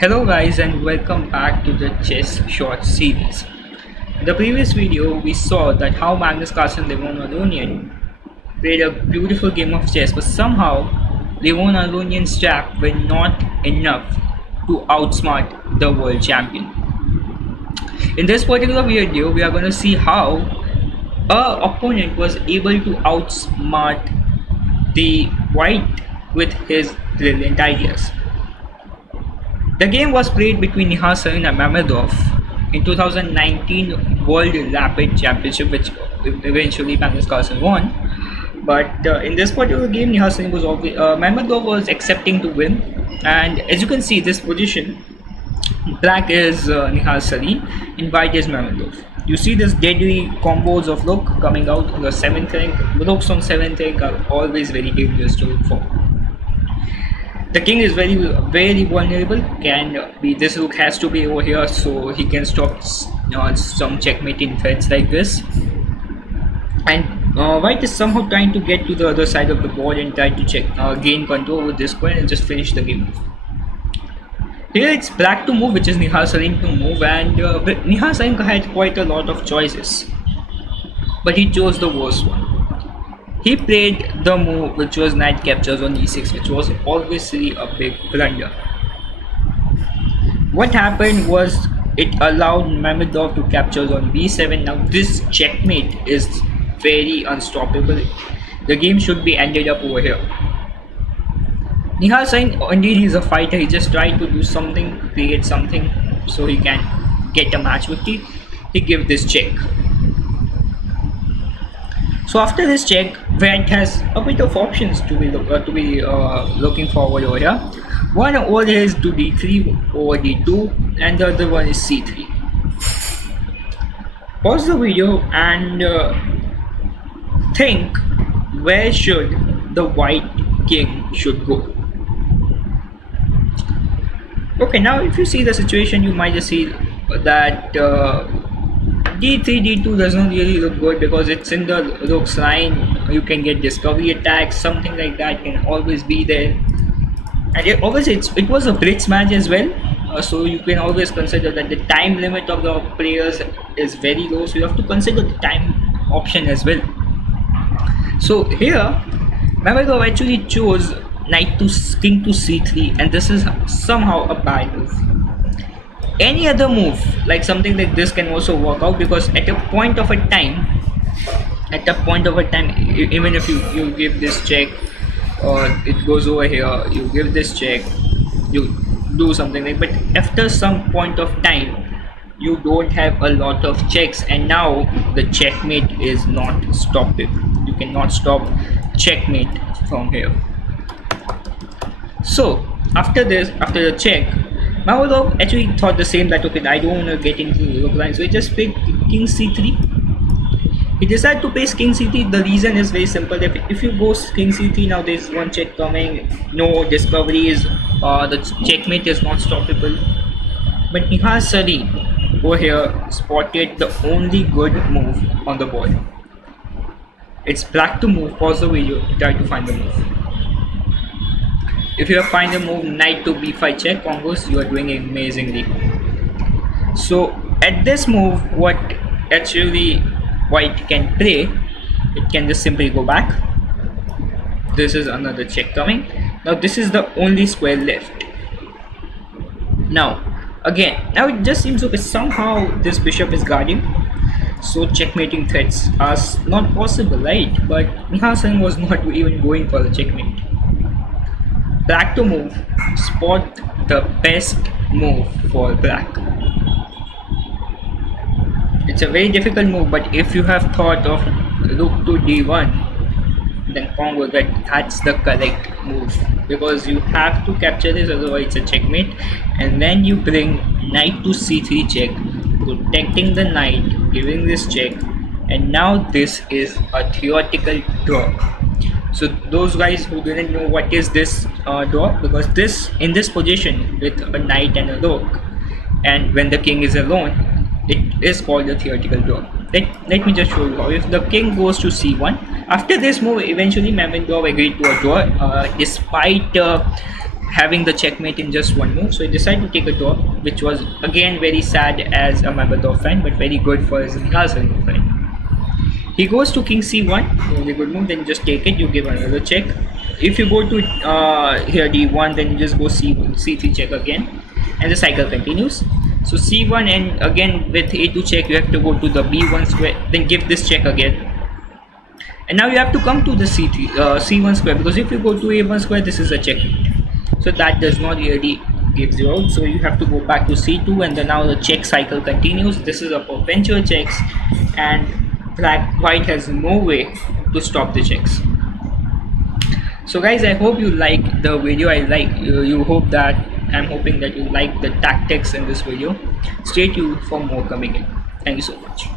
Hello guys and welcome back to the chess short series. In the previous video we saw that how Magnus Carlsen Levon Aronian played a beautiful game of chess, but somehow Levon Aronian's trap were not enough to outsmart the world champion. In this particular video we are going to see how a opponent was able to outsmart the white with his brilliant ideas. The game was played between Nihal Sarin and Mamedov in 2019 World Rapid Championship, which eventually Magnus Carlsen won. But in this particular game, Nihal Sarin was Mamedov was accepting to win, and as you can see, this position, black is Nihal Sarin, and white is Mamedov. You see this deadly combos of rook coming out on the 7th rank. Rooks on 7th rank are always very dangerous to look for. The king is very vulnerable. Can be this rook has to be over here so he can stop some checkmating threats like this. And white is somehow trying to get to the other side of the board and try to gain control over this square and just finish the game. Here it's black to move, which is Nihal Sarin to move, and Nihal Sarin had quite a lot of choices, but he chose the worst one. He played the move which was knight captures on e6, which was obviously a big blunder. What happened was it allowed Mamedov to capture on b7. Now this checkmate is very unstoppable. The game should be ended up over here. Nihal Sarin, indeed, he's a fighter. He just tried to do something, create something so he can get a match victory. He gave this check. So after this check, white has a bit of options to be looking forward over here. One over here is to d3 over d2, and the other one is c3. Pause the video and think where should the white king should go. Okay, now if you see the situation, you might just see that d3 d2 does not really look good because it's in the rook's line. You can get discovery attacks, something like that can always be there. And obviously it was a blitz match as well, so you can always consider that the time limit of the players is very low, so you have to consider the time option as well. So here Mamedov actually chose knight to king to c3, and this is somehow a bad move. Any other move like something like this can also work out, because at a point of a time, even if you give this check or it goes over here, you give this check, you do something like, but after some point of time you don't have a lot of checks, and now the checkmate is not stoppable. You cannot stop checkmate from here. So after the check, Mamedov actually thought the same, that okay, I don't want to get into the rook line, so he just picked king c3. He decided to play king c3. The reason is very simple. If you go king c3, now there's one check coming, no discoveries, the checkmate is not stoppable. But Nihal Sarin over here spotted the only good move on the board. It's black to move. Pause the video, try to find the move. If you find a move knight to b5 check combos, you are doing amazingly. So at this move, what actually white can play, it can just simply go back. This is another check coming. Now this is the only square left. Now it just seems okay, somehow this bishop is guarding, so checkmating threats are not possible, right? But Nihal Sarin was not even going for the checkmate. Black to move, spot the best move for black. It's a very difficult move, but if you have thought of rook to d1, then Congo, that's the correct move, because you have to capture this, otherwise it's a checkmate. And then you bring knight to c3 check, protecting the knight, giving this check, and now this is a theoretical draw. So those guys who didn't know what is this draw, because this in this position with a knight and a rook, and when the king is alone, it is called a theoretical draw. Let me just show you how. If the king goes to c1, after this move eventually Mamedov agreed to a draw, despite having the checkmate in just one move. So he decided to take a draw, which was again very sad as a Mamedov fan, but very good for his Nihal Sarin fan. He goes to king c1, really good move. Then you just take it. You give another check. If you go to here d1, then you just go c3 check again, and the cycle continues. So c1, and again with a2 check, you have to go to the b1 square. Then give this check again. And now you have to come to the c1 square, because if you go to a1 square, this is a checkmate. So that does not really gives you out. So you have to go back to c2, and then now the check cycle continues. This is a perpetual checks, and white has no way to stop the checks. So guys, I hope you like the video. I'm hoping that you like the tactics in this video. Stay tuned for more coming in. Thank you so much.